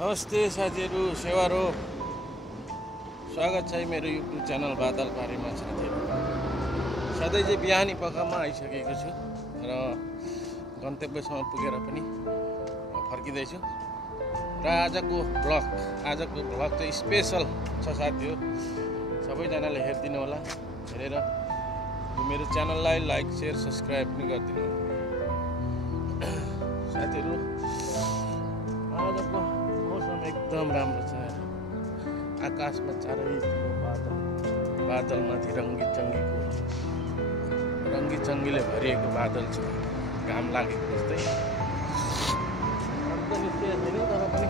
नमस्ते साथीहरू, सेवारो स्वागत छ मेरो युट्युब च्यानल बादल पारीमा। साथीहरू सधैँ चाहिँ बिहानी पखमा आइसकेको छु र गन्तव्यसम्म पुगेर पनि फर्किँदैछु र आजको भ्लग चाहिँ स्पेसल छ साथीहरू। सबैजनाले हेरिदिनु होला, हेरेर मेरो च्यानललाई लाइक सेयर सब्सक्राइब पनि गरिदिनु होला साथीहरू। आजको मौसम एकदम राम्रो छ। आकाशमा चारैतिर बादलमाथि रङ्गी चङ्गीले भरिएको बादल छ। घाम लागेको जस्तै अन्त निस्केको छैन, तर पनि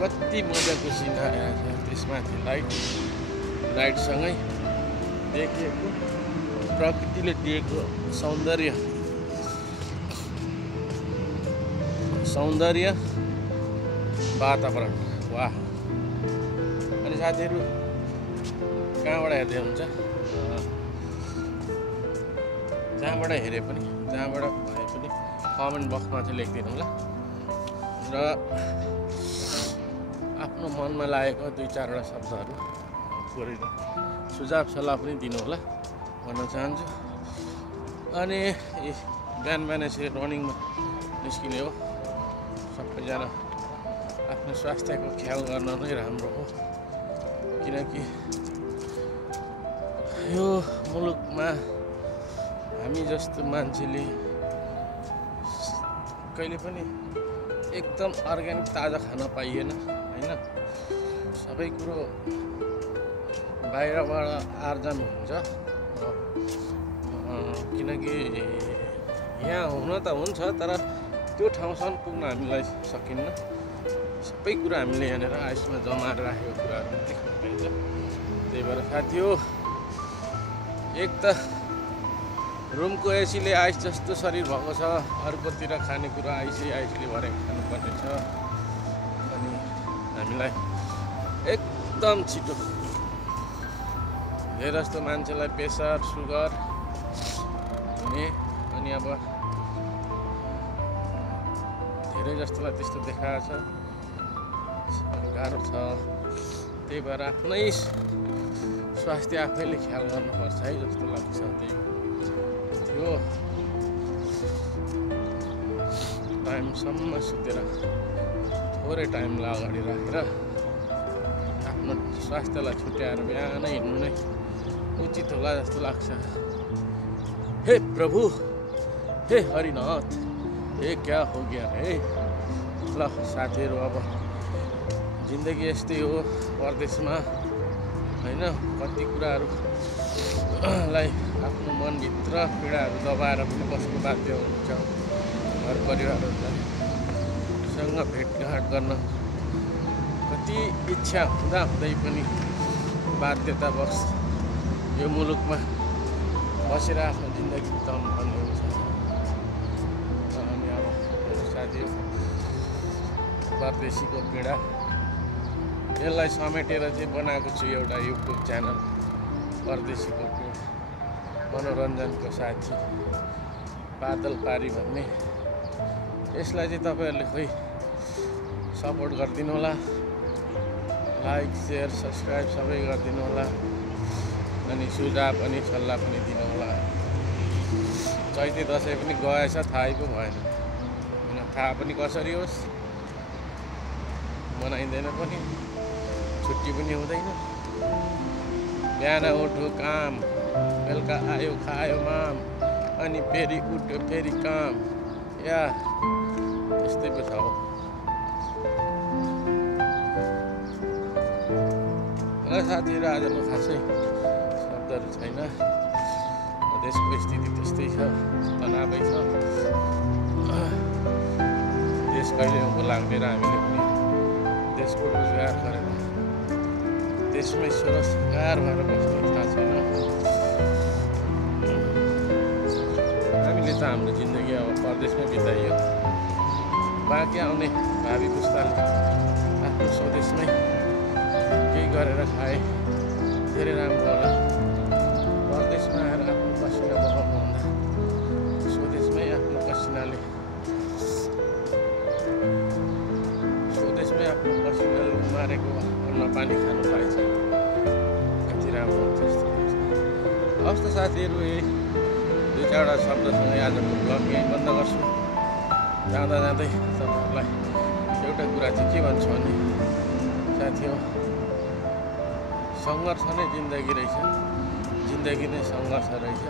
कति मजाको सिन आएको छ। त्यसमाथि लाइटसँगै देखिएको प्रकृतिले दिएको सौन्दर्य वातावरण, वाह। अनि साथीहरू कहाँबाट हेर्दै हुनुहुन्छ, जहाँबाट हेरे पनि जहाँबाट भए पनि कमेन्ट बक्समा चाहिँ लेखिदिनु होला र आफ्नो मनमा लागेको 2-4वटा शब्दहरू सुझाव सल्लाह पनि दिनु होला भन्न चाहन्छु। अनि बिहान यसरी रनिङमा निस्किने हो। सबैजना आफ्नो स्वास्थ्यको ख्याल गर्न नै राम्रो हो, किनकि यो मुलुकमा हामी जस्तो मान्छेले कहिले पनि एकदम अर्ग्यानिक ताजा खान पाइएन होइन। सबै कुरो बाहिरबाट आर्जन हुन्छ, किनकि यहाँ हुन त हुन्छ तर त्यो ठाउँसम्म पुग्न हामीलाई सकिन्न। सबै कुरा हामीले यहाँनिर आइसमा जमाएर राखेको कुराहरू देख्न पाइन्छ। त्यही भएर साथी हो, एक त रुमको एसीले आइस जस्तो शरीर भएको छ, अर्कोतिर खानेकुरा आइसले भरेको खानुपर्ने छ। अनि हामीलाई एकदम छिटो धेरै जस्तो मान्छेलाई प्रेसर सुगर हुने, अनि अब धेरै जस्तोलाई त्यस्तो देखाएको छ, गाह्रो छ। त्यही भएर आफ्नै स्वास्थ्य आफैले ख्याल गर्नुपर्छ है जस्तो लाग्छ। त्यही थियो टाइमसम्म सुतेर थोरै टाइमलाई अगाडि राखेर आफ्नो स्वास्थ्यलाई छुट्याएर बिहानै हिँड्नु नै उचित होला जस्तो लाग्छ। हे प्रभु, हे हरिनाथ, हे क्या हो गया रे। ल साथीहरू, अब जिन्दगी यस्तै हो परदेशमा होइन। कति कुराहरूलाई आफ्नो मनभित्र पीडाहरू दबाएर पनि बस्नु बाध्य हुन्छ। घर परिवारहरूसँग भेटघाट गर्न कति इच्छा हुँदै पनि बाध्यतावश यो मुलुकमा बसेर आफ्नो जिन्दगी बिताउनु पर्ने हुन्छ। अनि अब साथीहरू, परदेशीको पीडा यसलाई समेटेर चाहिँ बनाएको छु एउटा युट्युब च्यानल, परदेशीको मनोरञ्जनको साथी बादल पारी भन्ने। यसलाई चाहिँ तपाईँहरूले खोइ सपोर्ट गरिदिनु होला, लाइक सेयर सब्सक्राइब सबै गरिदिनु होला। अनि सुझाव अनि सल्लाह पनि दिनु होला। चैते दसैँ पनि गएछ, थाहै पो भएन होइन। थाहा पनि कसरी होस्, मनाइँदैन पनि, छुट्टी पनि हुँदैन। बिहान उठ्यो काम, बेलुका आयो खायो माम, अनि फेरि उठ्यो फेरि काम। या यस्तै पो छ हो। र साथीहरू, आज म खासै शब्दहरू छैन। देशको स्थिति त्यस्तै छ, तनावै छ। देश कहिले लाग्ने र हामीले पनि देशको रोजगार गरेर देशमै स्वरोजगार भएर बस्ने थाहा छैन। हामीले त हाम्रो जिन्दगी अब परदेशमै बिताइयो। बाँकी आउने भावी पुस्ताले आफ्नो स्वदेशमै केही गरेर खाए धेरै राम्रो होला। परदेशमा आएर आफ्नो पसिना बगाउनुभन्दा स्वदेशमै आफ्नो पसिनाले आफूले आफ्नो पसिनाले उमारेको अन्न पानी खानु पाएछ कति राम्रो हुन्छ जस्तो लाग्छ। हवस् त साथीहरू, यही 2-4वटा शब्दसँग आजको ब्लग यहीँ बन्द गर्छु। जाँदा जाँदै तपाईँहरूलाई एउटा कुरा चाहिँ के भन्छु भने साथी हो, सङ्घर्ष नै जिन्दगी रहेछ, जिन्दगी नै सङ्घर्ष रहेछ।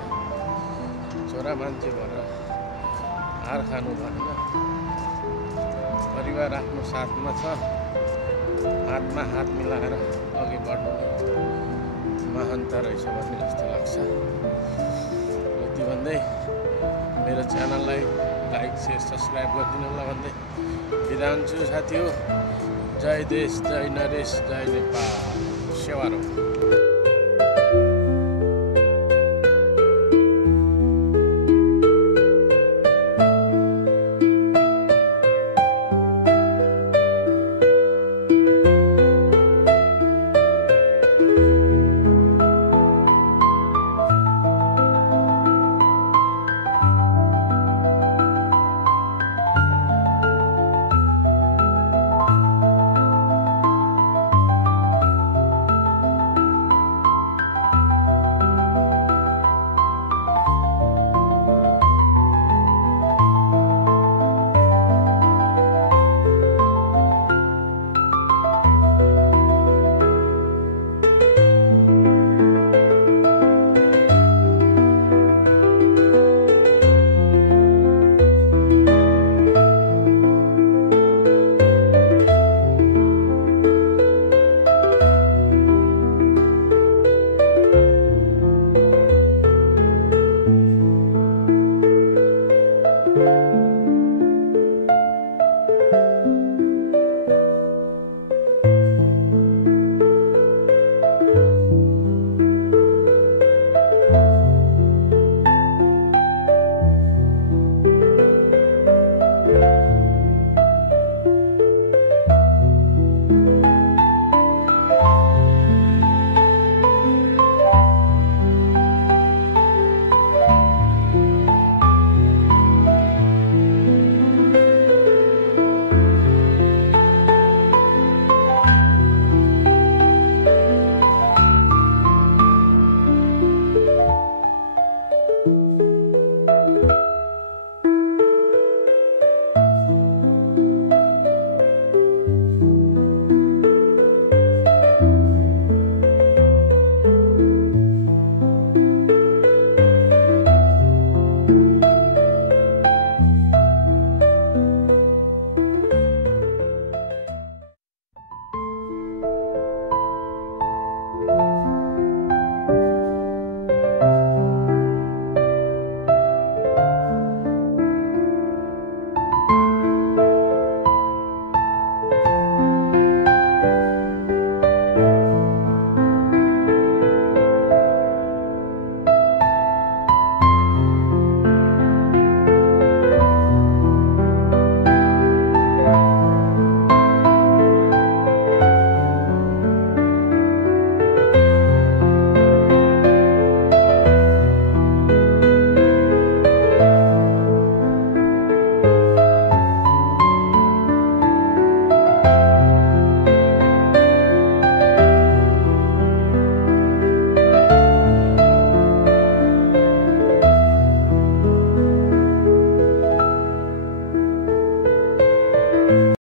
छोरा मान्छे भएर हार खानु भएन। परिवार आफ्नो साथमा छ, हातमा हात मिलाएर अघि बढ्नु महानता रहेछ भन्ने जस्तो लाग्छ। यति भन्दै मेरो च्यानललाई लाइक शेयर सब्सक्राइब गरिदिनु होला भन्दै बिदा हुन्छु साथी हो। जय देश, जय नरेश, जय नेपाल, सेवा रहोस्।